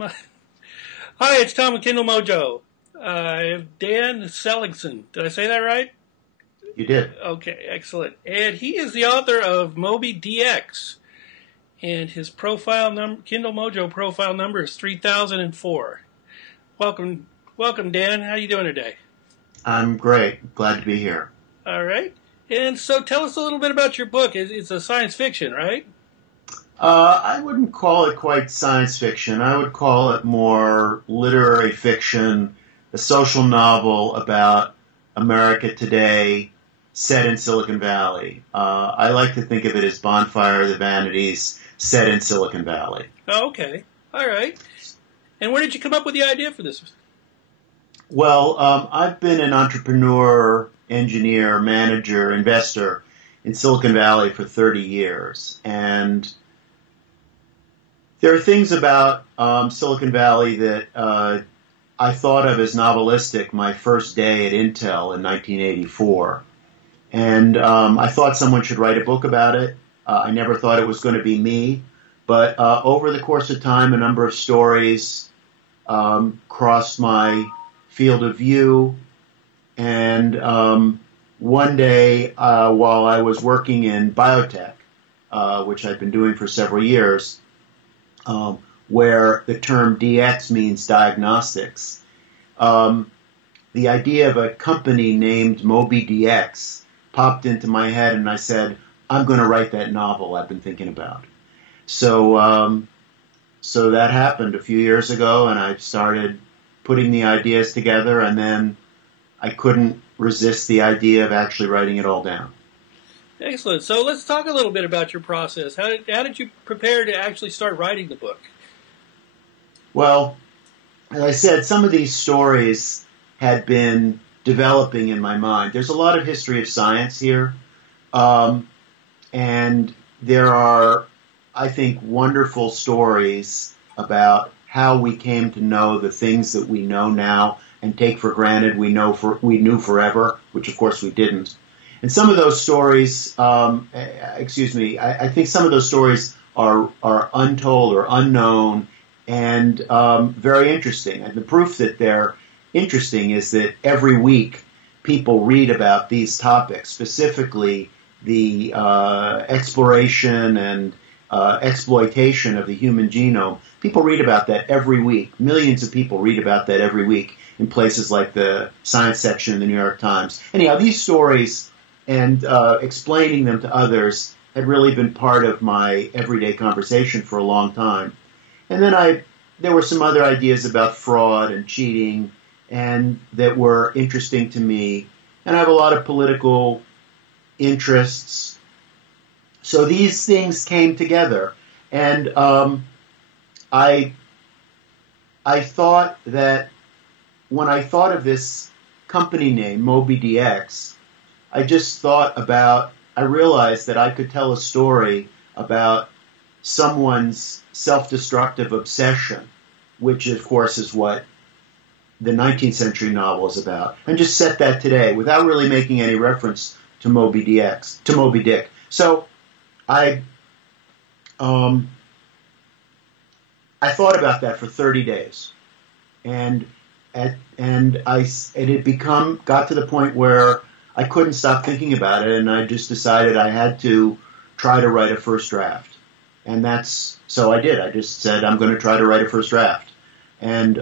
Hi, it's Tom with Kindle Mojo. I have Dan Seligson. Did I say that right? You did. Okay, excellent. And he is the author of Moby DX. And his profile number, Kindle Mojo profile number is 3004. Welcome, Dan. How you doing today? I'm great. Glad to be here. All right. And so tell us a little bit about your book. It's a science fiction, right? I wouldn't call it quite science fiction. I would call it more literary fiction, a social novel about America today set in Silicon Valley. I like to think of it as Bonfire of the Vanities set in Silicon Valley. Oh, okay. All right. And where did you come up with the idea for this? Well, I've been an entrepreneur, engineer, manager, investor in Silicon Valley for 30 years. And there are things about Silicon Valley that I thought of as novelistic my first day at Intel in 1984. And I thought someone should write a book about it. I never thought it was going to be me. But over the course of time, a number of stories crossed my field of view. And one day, while I was working in biotech, which I'd been doing for several years, where the term DX means diagnostics, the idea of a company named Moby DX popped into my head, and I said, I'm going to write that novel I've been thinking about. So that happened a few years ago, and I started putting the ideas together, and then I couldn't resist the idea of actually writing it all down. Excellent. So let's talk a little bit about your process. How did you prepare to actually start writing the book? Well, as I said, some of these stories had been developing in my mind. There's a lot of history of science here, and there are, I think, wonderful stories about how we came to know the things that we know now and take for granted we knew forever, which of course we didn't. And some of those stories, I think some of those stories are untold or unknown and very interesting. And the proof that they're interesting is that every week people read about these topics, specifically the exploration and exploitation of the human genome. People read about that every week. Millions of people read about that every week in places like the science section in the New York Times. Anyhow, these stories and explaining them to others had really been part of my everyday conversation for a long time. And then there were some other ideas about fraud and cheating and that were interesting to me. And I have a lot of political interests. So these things came together. And I thought that when I thought of this company name, Moby DX, I realized that I could tell a story about someone's self-destructive obsession, which of course is what the 19th century novel is about, and just set that today without really making any reference to Moby Dick. So I thought about that for 30 days, and it got to the point where I couldn't stop thinking about it, and I just decided I had to try to write a first draft. And so I did. I just said, I'm going to try to write a first draft. And,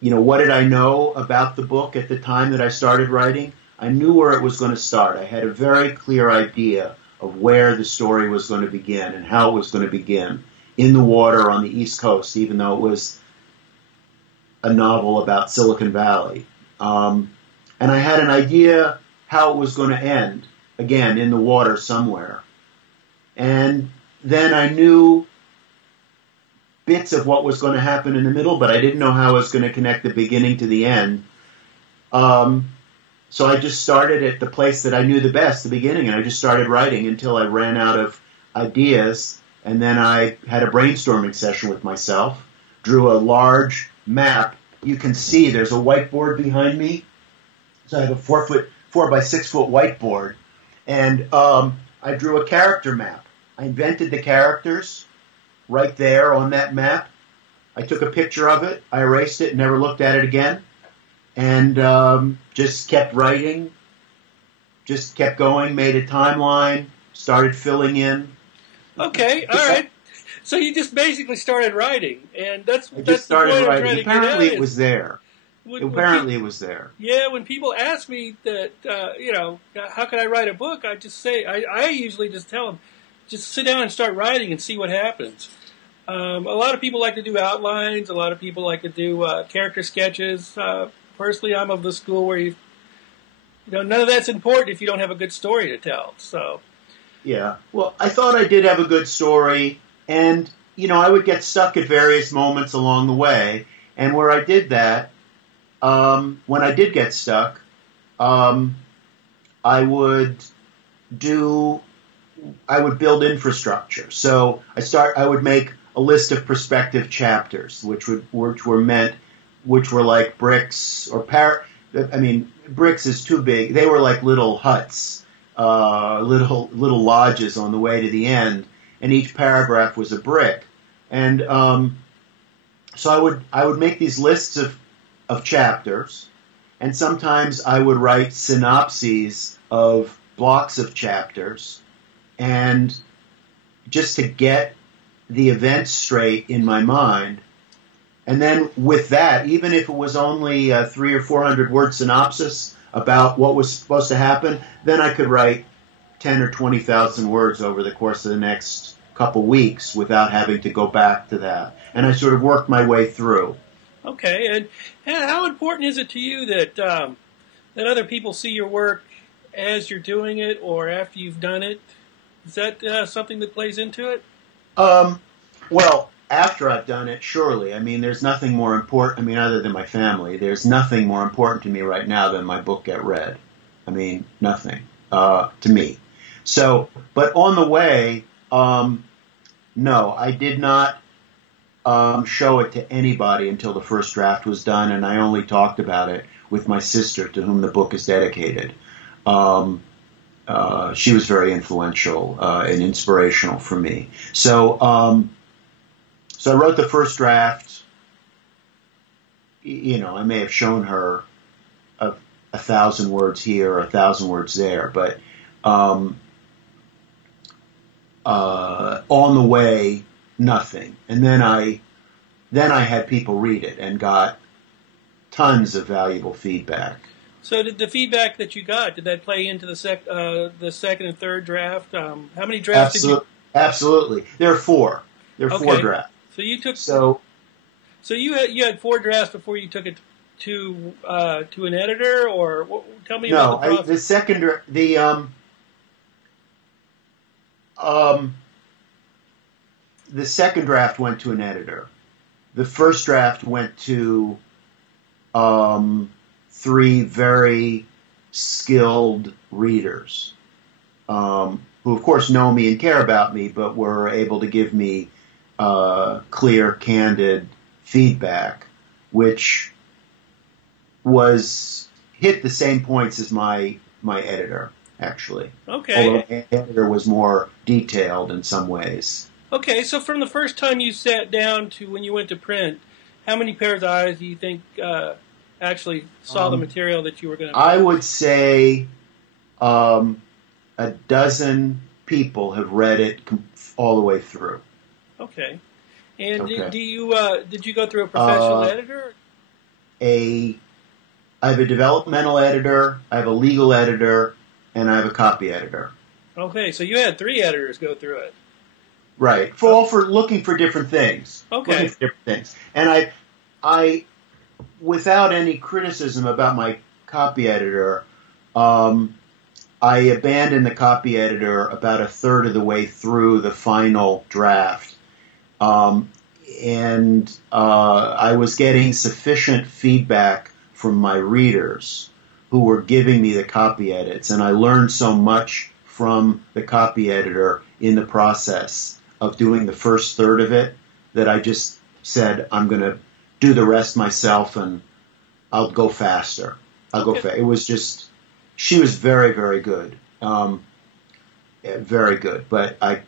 what did I know about the book at the time that I started writing? I knew where it was going to start. I had a very clear idea of where the story was going to begin and how it was going to begin, in the water on the East Coast, even though it was a novel about Silicon Valley. And I had an idea how it was going to end, again, in the water somewhere. And then I knew bits of what was going to happen in the middle, but I didn't know how I was going to connect the beginning to the end. So I just started at the place that I knew the best, the beginning, and I just started writing until I ran out of ideas. And then I had a brainstorming session with myself, drew a large map. You can see there's a whiteboard behind me. So I have a 4 by 6 foot whiteboard, and I drew a character map. I invented the characters right there on that map, I took a picture of it, I erased it, never looked at it again, and just kept writing, just kept going, made a timeline, started filling in. Okay, all right. So you just basically started writing, and that's I just the point started I'm writing. trying to Apparently, get at. it was there. Apparently, it was there. Yeah, when people ask me that, how can I write a book, I just say, I usually just tell them, just sit down and start writing and see what happens. A lot of people like to do outlines. A lot of people like to do character sketches. Personally, I'm of the school where none of that's important if you don't have a good story to tell. So, yeah. Well, I thought I did have a good story, and I would get stuck at various moments along the way, and where I did that, when I did get stuck, I would build infrastructure. So I would make a list of prospective chapters, which were like bricks or bricks is too big. They were like little huts, little lodges on the way to the end, and each paragraph was a brick. And so I would make these lists of chapters, and sometimes I would write synopses of blocks of chapters, and just to get the events straight in my mind. And then with that, even if it was only a 300 or 400 word synopsis about what was supposed to happen, then I could write 10 or 20,000 words over the course of the next couple weeks without having to go back to that. And I sort of worked my way through. Okay, and how important is it to you that other people see your work as you're doing it or after you've done it? Is that something that plays into it? Well, after I've done it, surely. I mean, there's nothing more important. I mean, other than my family, there's nothing more important to me right now than my book get read. I mean, nothing to me. So, but on the way, no, I did not show it to anybody until the first draft was done, and I only talked about it with my sister, to whom the book is dedicated. She was very influential and inspirational for me. So, so I wrote the first draft. I may have shown her 1,000 words here, 1,000 words there, but on the way, nothing. And then I had people read it and got tons of valuable feedback. So did the feedback that you got, did that play into the second and third draft? How many drafts did you? Absolutely. There are four. There are 4 drafts. So you took. So you had 4 drafts before you took it to an editor, or tell me about the process. The second draft went to an editor. The first draft went to 3 very skilled readers, who of course know me and care about me, but were able to give me clear, candid feedback, which hit the same points as my editor, actually. Okay. Although my editor was more detailed in some ways. Okay, so from the first time you sat down to when you went to print, how many pairs of eyes do you think actually saw the material that you were going to make? I would say 12 people have read it all the way through. Okay. And did you go through a professional editor? I have a developmental editor, I have a legal editor, and I have a copy editor. Okay, so you had 3 editors go through it. Right, for looking for different things. Okay. Looking for different things. And I without any criticism about my copy editor, I abandoned the copy editor about 1/3 of the way through the final draft. And I was getting sufficient feedback from my readers who were giving me the copy edits, and I learned so much from the copy editor in the process of doing the first third of it that I just said, I'm going to do the rest myself, and I'll go faster. It was just, she was very, very good. Very good. But I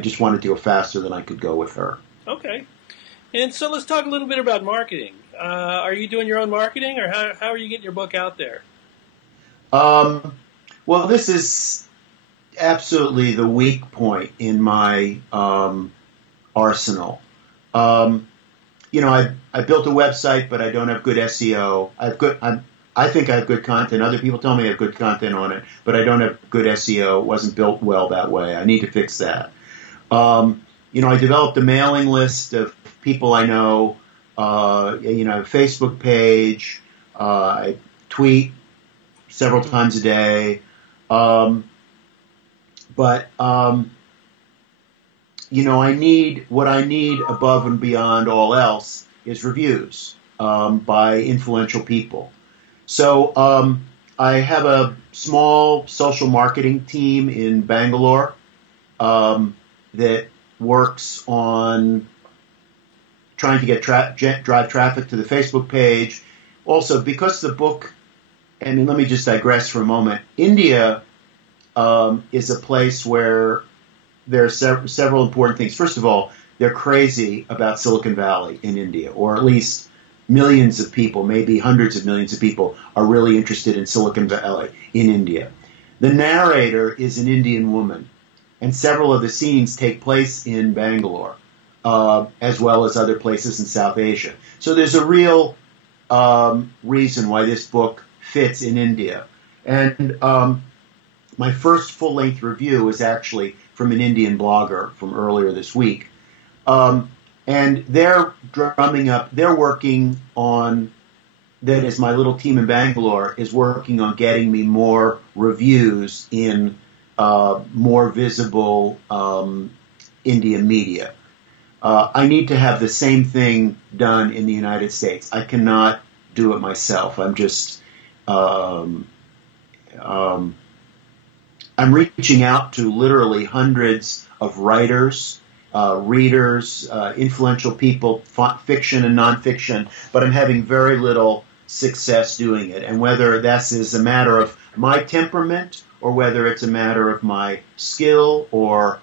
just wanted to go faster than I could go with her. Okay. And so let's talk a little bit about marketing. Are you doing your own marketing, or how are you getting your book out there? Well, this is absolutely the weak point in my arsenal. I built a website, but I don't have good SEO. I think I have good content. Other people tell me I have good content on it, but I don't have good SEO. It wasn't built well that way. I need to fix that. I developed a mailing list of people I know. A Facebook page. I tweet several times a day. What I need above and beyond all else is reviews by influential people. So I have a small social marketing team in Bangalore that works on trying to get drive traffic to the Facebook page. Also, because the book, let me just digress for a moment. India is a place where there are several important things. First of all, they're crazy about Silicon Valley in India, or at least millions of people, maybe hundreds of millions of people, are really interested in Silicon Valley in India. The narrator is an Indian woman, and several of the scenes take place in Bangalore, as well as other places in South Asia. So there's a real reason why this book fits in India. And my first full-length review is actually from an Indian blogger from earlier this week. And they're working on, that is my little team in Bangalore, is working on getting me more reviews in more visible Indian media. I need to have the same thing done in the United States. I cannot do it myself. I'm reaching out to literally hundreds of writers, readers, influential people, fiction and nonfiction, but I'm having very little success doing it. And whether this is a matter of my temperament or whether it's a matter of my skill or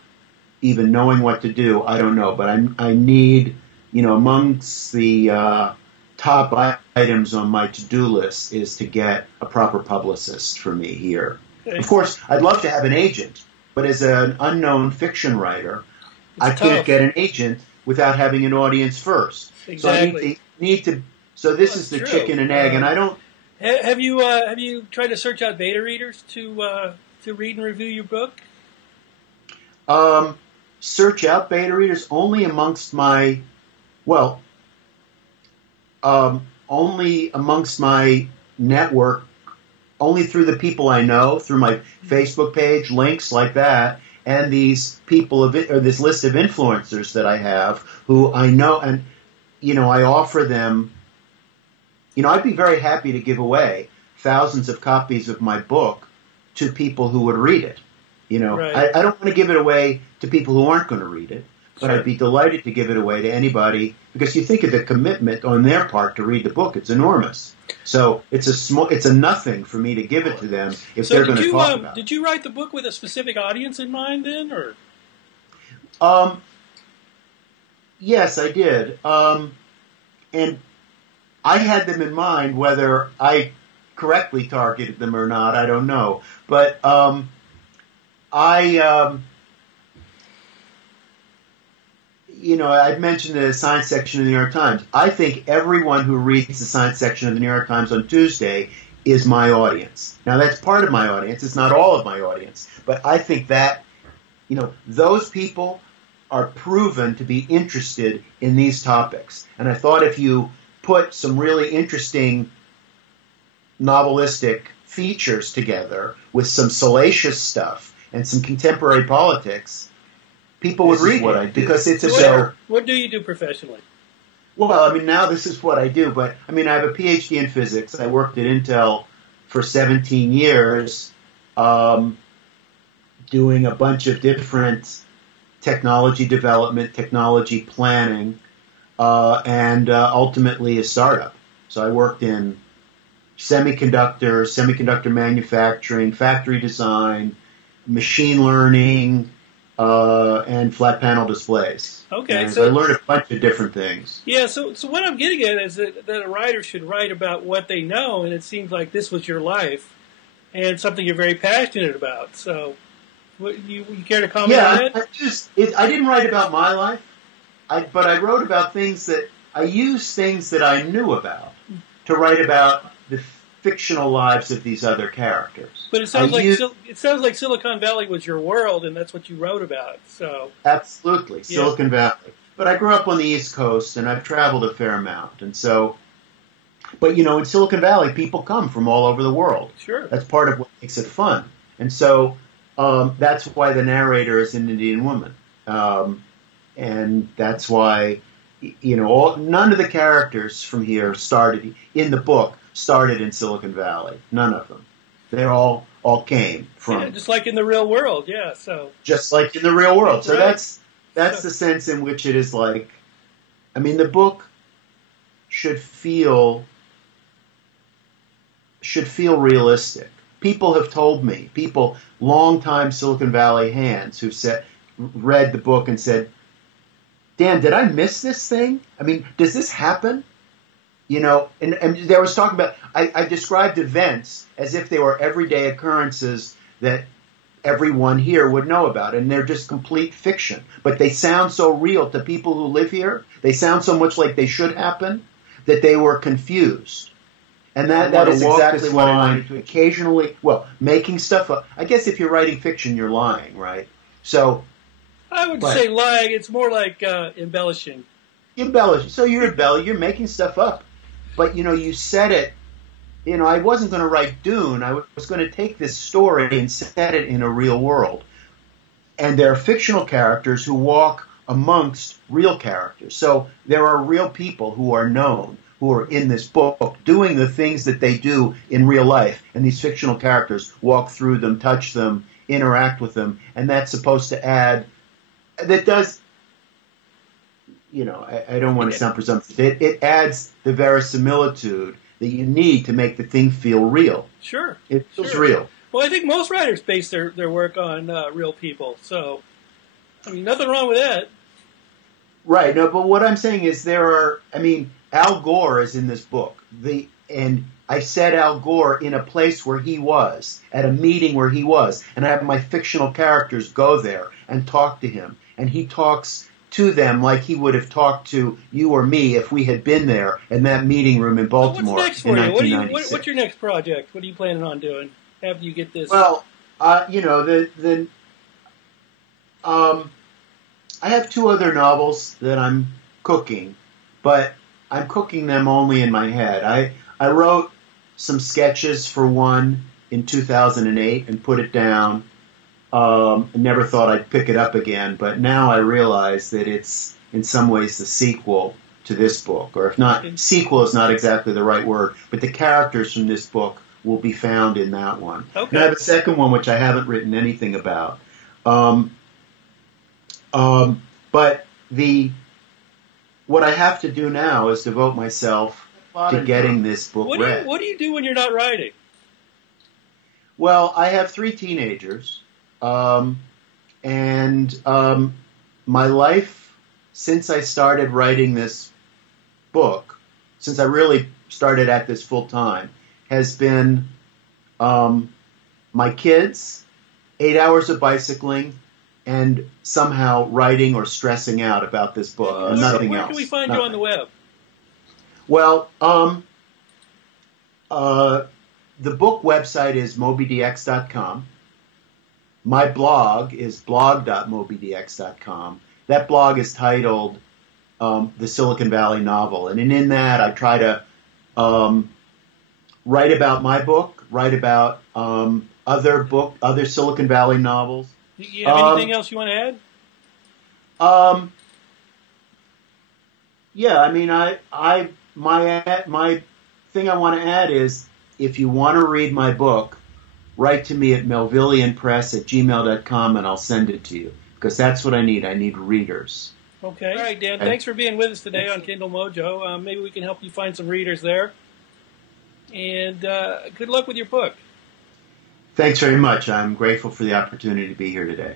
even knowing what to do, I don't know. But I need, amongst the top items on my to-do list is to get a proper publicist for me here. Of course, I'd love to have an agent, but as an unknown fiction writer, I can't get an agent without having an audience first. Exactly. So I need to. So this is the chicken and egg, and I don't. Have you tried to search out beta readers to read and review your book? Search out beta readers only amongst my, only amongst my network. Only through the people I know, through my Facebook page, links like that, and these people or this list of influencers that I have who I know, and I offer them. I'd be very happy to give away thousands of copies of my book to people who would read it. Right. I don't want to give it away to people who aren't going to read it, but sure. I'd be delighted to give it away to anybody because you think of the commitment on their part to read the book; it's enormous. So it's a nothing for me to give it to them if they're going to talk about it. Did you write the book with a specific audience in mind then, or? Yes, I did. And I had them in mind. Whether I correctly targeted them or not, I don't know. But I'd mentioned the science section of the New York Times. I think everyone who reads the science section of the New York Times on Tuesday is my audience. Now, that's part of my audience. It's not all of my audience. But I think that, those people are proven to be interested in these topics. And I thought if you put some really interesting novelistic features together with some salacious stuff and some contemporary politics, people would read it because it's a better. What do you do professionally? Well, now this is what I do, but I have a PhD in physics. I worked at Intel for 17 years, doing a bunch of different technology development, technology planning, and ultimately a startup. So I worked in semiconductor manufacturing, factory design, machine learning, and flat panel displays. Okay, and so I learned a bunch of different things. yeah, so what I'm getting at is that a writer should write about what they know, and it seems like this was your life and something you're very passionate about. So, you care to comment on that? I didn't write about my life, but I wrote about things that I used things that I knew about to write about the fictional lives of these other characters. But it sounds like Silicon Valley was your world, and that's what you wrote about. So absolutely, yeah. Silicon Valley. But I grew up on the East Coast, and I've traveled a fair amount, and so. But in Silicon Valley, people come from all over the world. Sure, that's part of what makes it fun, and so that's why the narrator is an Indian woman, and that's why none of the characters from here started in the book. Started in Silicon Valley. None of them. They all came from just like in the real world. Yeah. So just like in the real world. So right. that's the sense in which it is like. I mean, the book should feel realistic. People have told me, longtime Silicon Valley hands who've read the book and said, Dan, did I miss this thing? I mean, does this happen? And there was talking about, I described events as if they were everyday occurrences that everyone here would know about, and they're just complete fiction. But they sound so real to people who live here. They sound so much like they should happen that they were confused. And that is exactly what I like to occasionally, making stuff up. I guess if you're writing fiction, you're lying, right? So I would say lying. It's more like embellishing. Embellishing. So you're making stuff up. But, you said it, I wasn't going to write Dune. I was going to take this story and set it in a real world. And there are fictional characters who walk amongst real characters. So there are real people who are known, who are in this book, doing the things that they do in real life. And these fictional characters walk through them, touch them, interact with them. And that's supposed to add, that does... I don't want to sound presumptuous. It adds the verisimilitude that you need to make the thing feel real. Sure. It feels real. Well, I think most writers base their work on real people. So, I mean, nothing wrong with that. Right. No, but what I'm saying is Al Gore is in this book. And I set Al Gore in a place where he was, at a meeting where he was. And I have my fictional characters go there and talk to him. And he talks to them like he would have talked to you or me if we had been there in that meeting room in Baltimore. What's next for you? What's your next project? What are you planning on doing after you get this? Well, I have two other novels that I'm cooking, but I'm cooking them only in my head. I wrote some sketches for one in 2008 and put it down. I never thought I'd pick it up again, but now I realize that it's in some ways the sequel to this book, or if not, sequel is not exactly the right word, but the characters from this book will be found in that one. Okay. And I have a second one which I haven't written anything about. But what I have to do now is devote myself to getting this book read. What do you do when you're not writing? Well, I have 3 teenagers. My life, since I started writing this book, since I really started at this full time, has been my kids, 8 hours of bicycling, and somehow writing or stressing out about this book, and nothing else. Where can we find you on the web? Well, the book website is mobydx.com. My blog is blog.mobydx.com. That blog is titled The Silicon Valley Novel. And in that, I try to write about my book, write about other Silicon Valley novels. Do you have anything else you want to add? Yeah, I mean, my thing I want to add is, if you want to read my book, write to me at melvillianpress@gmail.com and I'll send it to you, because that's what I need. I need readers. Okay. All right, Dan. Thanks for being with us today on Kindle Mojo. Maybe we can help you find some readers there. And good luck with your book. Thanks very much. I'm grateful for the opportunity to be here today.